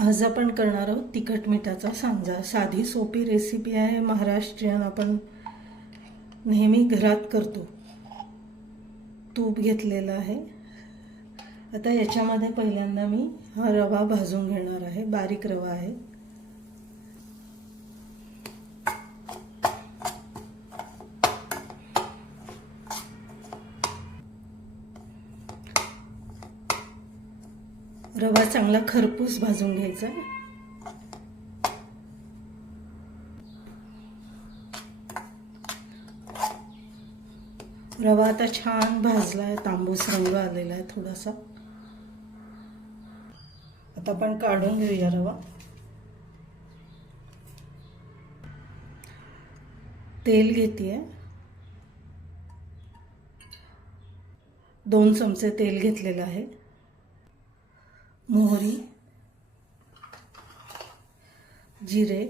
आज आपण करणार आहोत तिखट मिठाचा सांजा। साधी सोपी रेसिपी आहे, महाराष्ट्रीयन, आपण नेहमी घरात करतो। तूप घेतलेलं आहे। आता याच्यामध्ये पहिल्यांदा मी हा रवा भाजून घेणार आहे, बारीक रवा आहे। रवा चांगला खरपूस भाजून घ्यायचा। रवा आता छान भाजलाय, तांबूस रंग आलेला आहे थोडासा। आता आपण काढून घेऊया रवा। तेल घेतेय, 2 चमचे तेल घेतलेलं आहे। मोहरी, जिरे,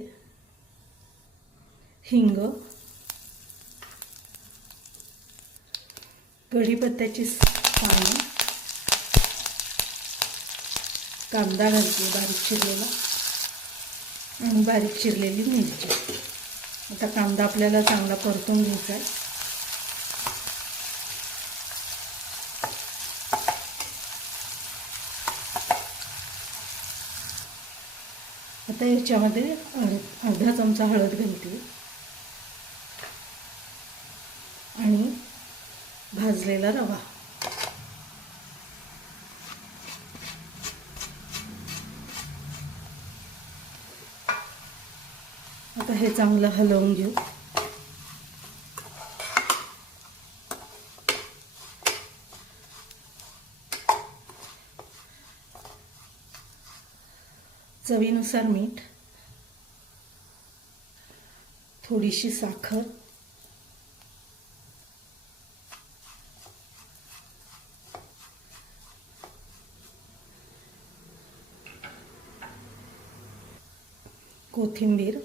हिंग, कढीपत्त्याची पाने, कांदा घालते बारीक चिरलेला आणि बारीक चिरलेली मिरची। आता कांदा आपल्याला चांगला परतून घ्यायचा आहे। आता याच्यामध्ये अर्धा चमचा हळद घालते आणि भाजलेला रवा। आता हे चांगलं हलवून घेऊ। चवीनुसार मीठ, थोडीशी साखर, कोथिंबीर।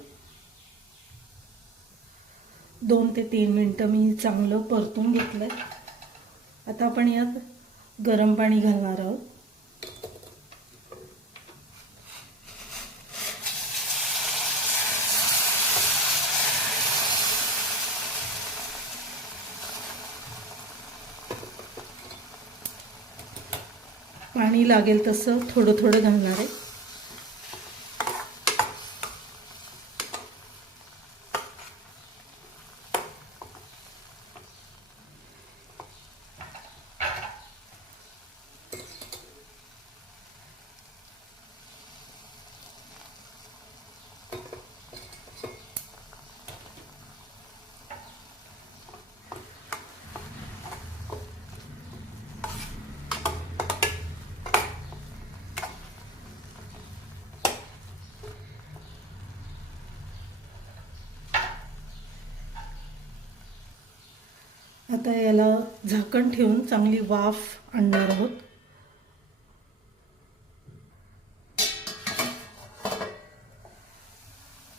2 ते 3 मिनिटं मी चांगलं परतून घेतलंय। आता आपण यात गरम पाणी घालणार आहोत। पाणी लागेल तसं थोडं थोडं घालणार आहे। आता याला झाकण ठेवून चांगली वाफ आणणार आहोत।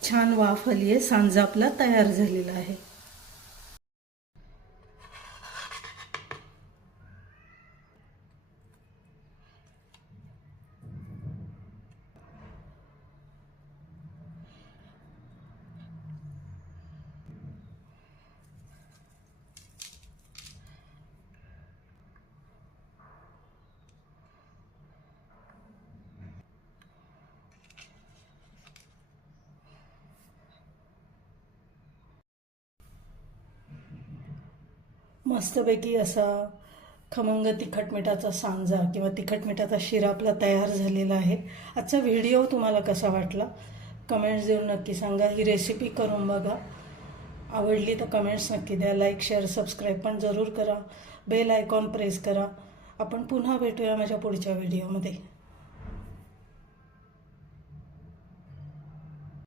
छान वाफ आली आहे, सांजा आपला तयार झालेला आहे। मस्तपैकी असा खमंग तिखट मिठाचा सांजा किंवा तिखट मिठाचा शिरा आपला तयार झालेला आहे। आजचा व्हिडिओ तुम्हाला कसा वाटला कमेंट्स देऊन नक्की सांगा। ही रेसिपी करून बघा, आवडली तर कमेंट्स नक्की द्या। लाईक, शेअर, सबस्क्राईब पण जरूर करा। बेल आयकॉन प्रेस करा। आपण पुन्हा भेटूया माझ्या पुढच्या व्हिडिओमध्ये।